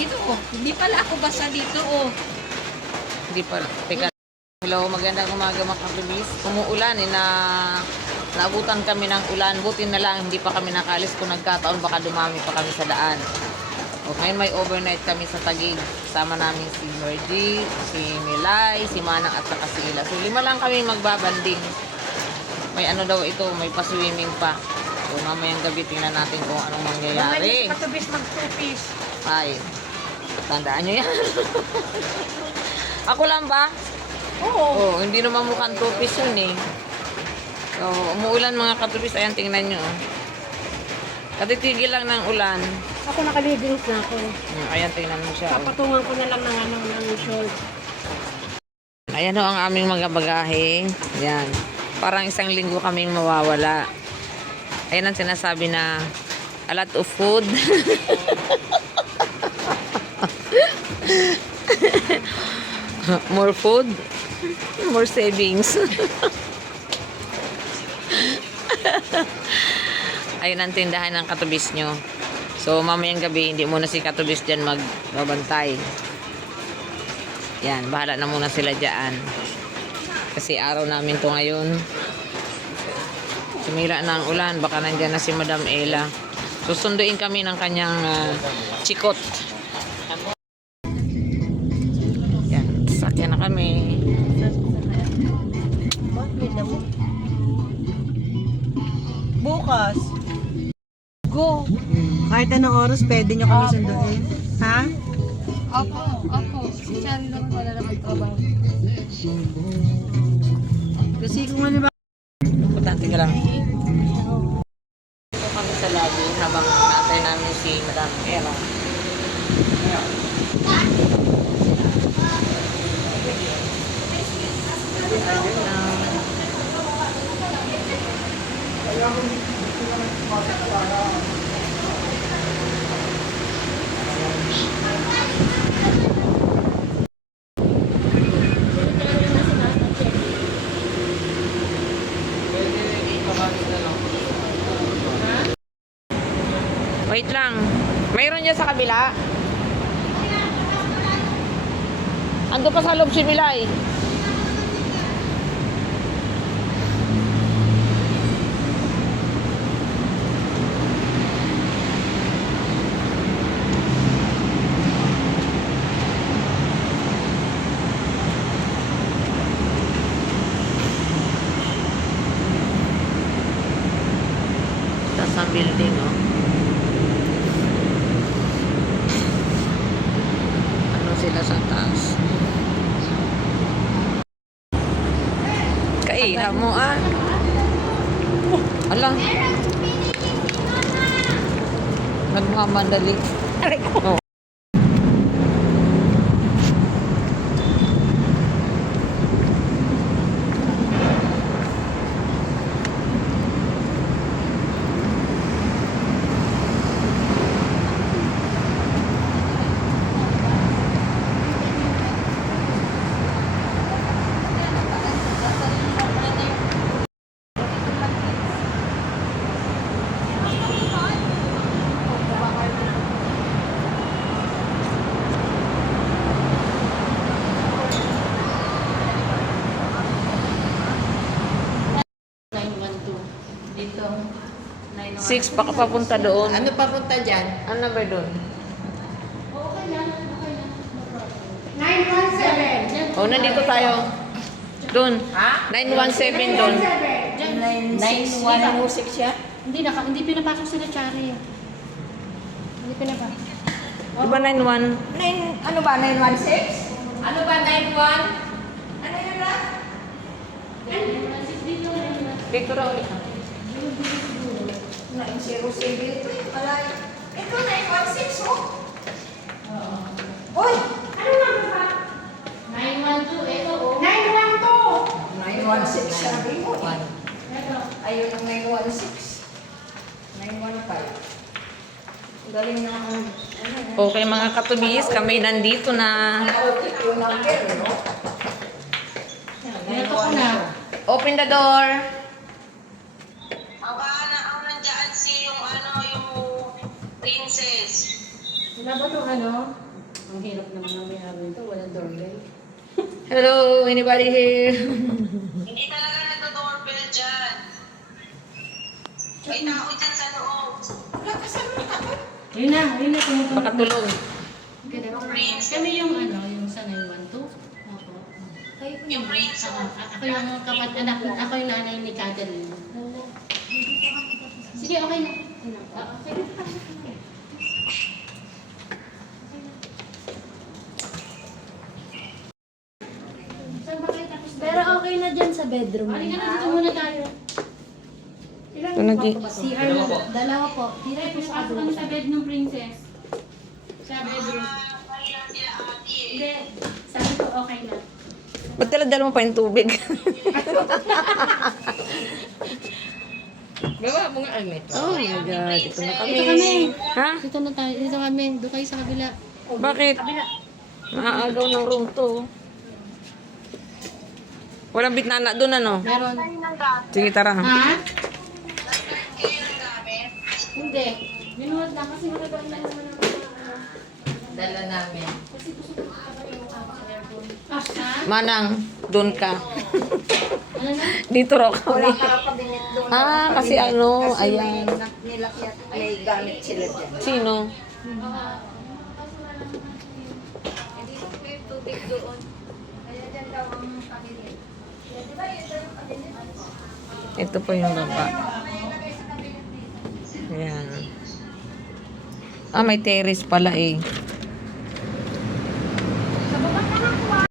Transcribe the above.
dito, oh. Hindi pala ako basa dito, oh. Hindi pala. Teka. Hello, magandang umaga mga katubis. Umuulan, naabutan kami ng ulan. Buti na lang, hindi pa kami nakalis. Kung nagkataon, baka dumami pa kami sa daan. O, ngayon may overnight kami sa Taguig. Kasama namin si Mergy, si Milay, si Manang at saka si Ila. So, 5 lang kami magbabanding. May ano daw ito, may pa-swimming pa. So, mamayang gabi tingnan natin kung anong mangyayari. Mga katubis mag-2-piece. Ay, tandaan nyo yan. Ako lang ba? Oo. Oh, hindi naman mukhang 2-piece yun eh. So, umuulan mga katubis. Ayan, tingnan nyo. Katitigil lang ng ulan. Ako nakalibings na ako. Ayan, tingnan mo siya. Oh. Papatungan ko na lang ng short. Ayan o ang aming mga bagahe. Ayan. Parang 1 linggo kaming mawawala. Ayan ang sinasabi na a lot of food. More food. More savings. Ayun ang tindahan ng katubis nyo. So, mamayang gabi, hindi muna si katubis dyan magbabantay. Yan, bahala na muna sila dyan. Kasi araw namin to ngayon. Sumila na ang ulan. Baka nandyan na si Madam Ella. Susunduin kami ng kanyang chikot. Yan, sakyan na kami. Bukas. Go. Kahit anong oras, pwede nyo kami sunduin. Ha? Opo. Si Charlie naman wala naman trabaho. Kasi kung ano ba? Importante ka lang. Ito kami sa lobby habang naantay namin si Madam Ella. Wait lang. Mayroon niya sa kabila. Ando pa sa loob si Milay. Taas ang building, oh. Sila sa taas. Kaiha mo ah. Ala. Nagmamandali. Aray ko. Dito. 6 pa ka papunta doon. Ano papunta dyan? Ano number doon? Okay na. 917. Oh, nandito tayo. Doon. Ha? 917 doon. 9106 siya? Hindi pinapasok sila, Chari. Hindi pinapasok. Di ba 91? Ano ba? 916? Ano ba, 91? Ano yun na? Dito raw ulit. 907 ito yung palay. Ito 916 oh. Uy! Ano nga ba? 912, ito oh. 916 sabi mo eh. Ito. Ayun ang 916. 915. Galing na ang Okay mga katubis, kami nandito na. okay yung number, no? Ito ko na. Open the door. Ang nandiyan si yung princess. Wala ba itong ano? Ang hirap naman ng may-ari nito, walang doorbell. Hello, anybody here? Hindi talaga nagdo-doorbell dyan. May tao dyan sa loob. Wala ka sa loob. Yun na, tumutunog. Baka tulong. Kami yung yung sa 912. Ako. Yung prince. Ako yung anak, ako yung nanay ni Catherine. Sige, okay na. Okay na. Saan ba kayo tapos? Pero okay na dyan sa bedroom. Halika na, dito muna tayo. Ilang Ito nag- CR na, dalawa po. Dito po sa Pasok kami sa bed ng princess. Sa bedroom. Hindi. Sabi ko, okay na. Ba't dala mo pa yung tubig? Gawa mo nga, Almet. Oh my God, ito na kami. Dito kami. Ha? Dito na tayo. Dito kami. Doon kayo sa kabila. Bakit? Naaagaw ng room to. Walang bitnana doon ano? Meron. Sige, tara. Ha? Hindi. Minuwad lang kasi magagawa lang naman ang Dala namin. kasi gusto ko makakabay yung ako sa aircon. Ha? Manang, doon ka. Ano na? Dito raw kami. Kabinet doon. Kasi ano, ayan. Nilakyan. May gamit sila dyan. Sino? Hindi ko yung tubig doon. Kaya dyan daw ang kabinet. Di ba yun daw yung kabinet? Ito po yung baba. Ayan. May terrace pala eh.